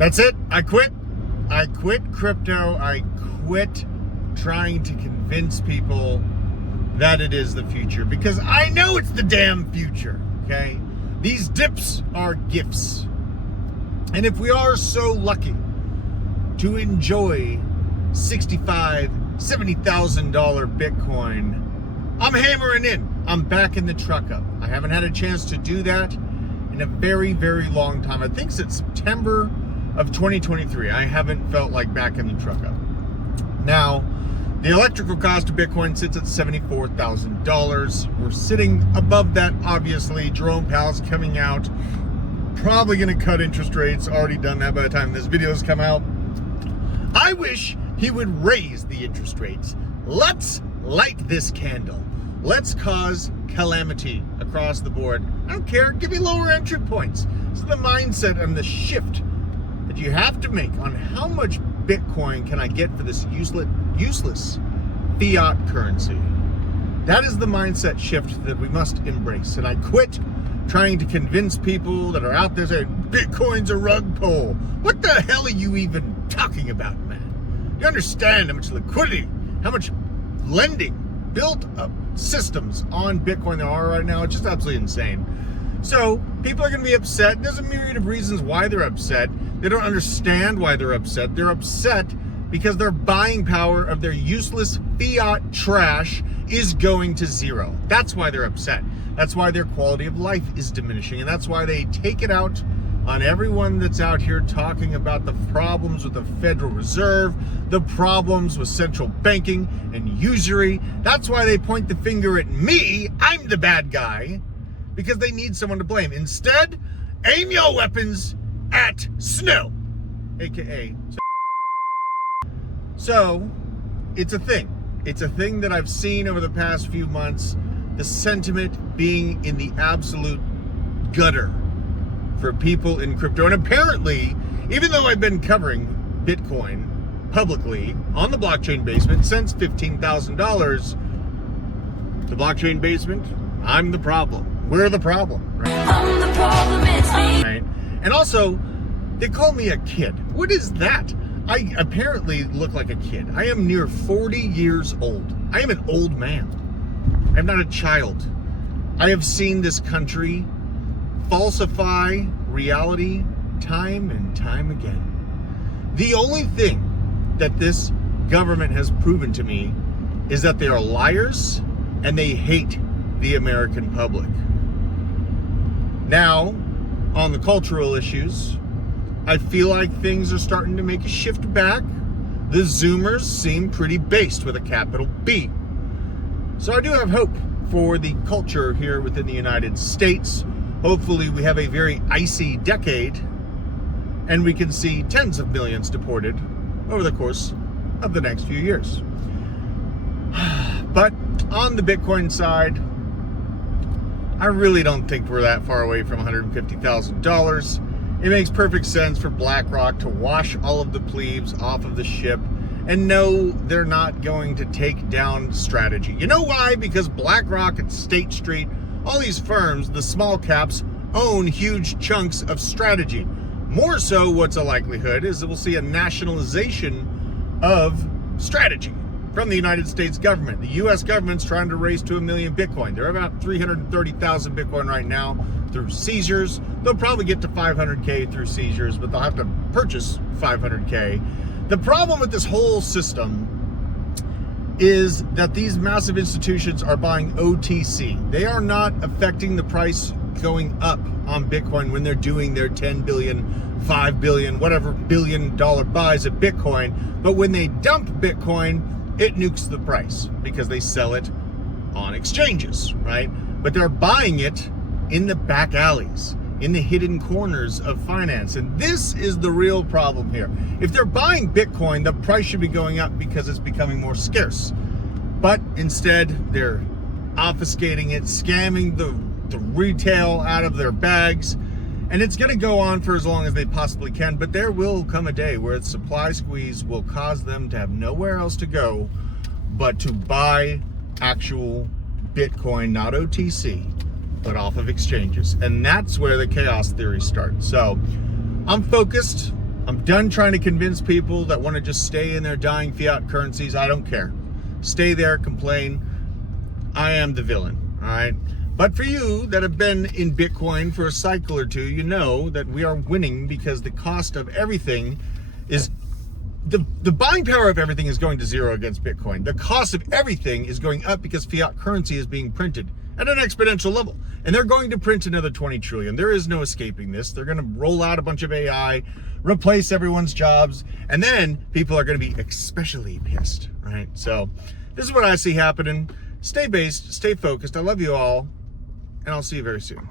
That's it. I quit. I quit crypto. I quit trying to convince people that it is the future, because I know it's the damn future, okay? These dips are gifts. And if we are so lucky to enjoy $65,000, $70,000 Bitcoin, I'm hammering in. I'm backing the truck up. I haven't had a chance to do that in a very, very long time. I think since September of 2023, I haven't felt like backing the truck up. Now, the electrical cost of Bitcoin sits at $74,000. We're sitting above that, obviously. Jerome Powell's coming out, probably going to cut interest rates. Already done that by the time this video's come out. I wish he would raise the interest rates. Let's light this candle. Let's cause calamity across the board. I don't care. Give me lower entry points. This is the mindset and the shift that you have to make on how much Bitcoin can I get for this useless fiat currency. That is the mindset shift that we must embrace. And I quit trying to convince people that are out there saying Bitcoin's a rug pull. What the hell are you even talking about, man? You understand how much liquidity, how much lending, built up systems on Bitcoin there are right now? It's just absolutely insane. So people are going to be upset. There's a myriad of reasons why they're upset. They don't understand why they're upset. They're upset because their buying power of their useless fiat trash is going to zero. That's why they're upset. That's why their quality of life is diminishing. And that's why they take it out on everyone that's out here talking about the problems with the Federal Reserve, the problems with central banking and usury. That's why they point the finger at me. I'm the bad guy, because they need someone to blame. Instead, aim your weapons at Snow, aka. So it's a thing. It's a thing that I've seen over the past few months, the sentiment being in the absolute gutter for people in crypto. And apparently, even though I've been covering Bitcoin publicly on the blockchain basement since $15,000, the blockchain basement, I'm the problem. We're the problem. Right? I'm the problem, it's me. Right? And also, they call me a kid. What is that? I apparently look like a kid. I am near 40 years old. I am an old man. I'm not a child. I have seen this country falsify reality time and time again. The only thing that this government has proven to me is that they are liars and they hate the American public. Now, on the cultural issues, I feel like things are starting to make a shift back. The Zoomers seem pretty based with a capital B. So I do have hope for the culture here within the United States. Hopefully we have a very icy decade and we can see tens of millions deported over the course of the next few years. But on the Bitcoin side, I really don't think we're that far away from $150,000. It makes perfect sense for Blackrock to wash all of the plebes off of the ship and know they're not going to take down Strategy. You know why? Because Blackrock and State Street, all these firms, the small caps, own huge chunks of Strategy. More so, what's a likelihood is that we'll see a nationalization of Strategy from the United States government. The U.S. government's trying to raise to 1 million Bitcoin. They're about 330,000 Bitcoin right now through seizures. They'll probably get to 500K through seizures, but they'll have to purchase 500K. The problem with this whole system is that these massive institutions are buying OTC. They are not affecting the price going up on Bitcoin when they're doing their 10 billion, 5 billion, whatever billion-dollar buys of Bitcoin. But when they dump Bitcoin, it nukes the price because they sell it on exchanges, right? But they're buying it in the back alleys, in the hidden corners of finance. And this is the real problem here. If they're buying Bitcoin, the price should be going up because it's becoming more scarce. But instead, they're obfuscating it, scamming the retail out of their bags. And it's going to go on for as long as they possibly can. But there will come a day where the supply squeeze will cause them to have nowhere else to go but to buy actual Bitcoin, not OTC, but off of exchanges. And that's where the chaos theory starts. So I'm focused I'm done trying to convince people that want to just stay in their dying fiat currencies. I don't care. Stay there, complain. I am the villain, all right? But for you that have been in Bitcoin for a cycle or two, you know that we are winning because the cost of everything is, the buying power of everything is going to zero against Bitcoin. The cost of everything is going up because fiat currency is being printed at an exponential level. And they're going to print another 20 trillion. There is no escaping this. They're going to roll out a bunch of AI, replace everyone's jobs, and then people are going to be especially pissed, right? So this is what I see happening. Stay based, stay focused. I love you all, and I'll see you very soon.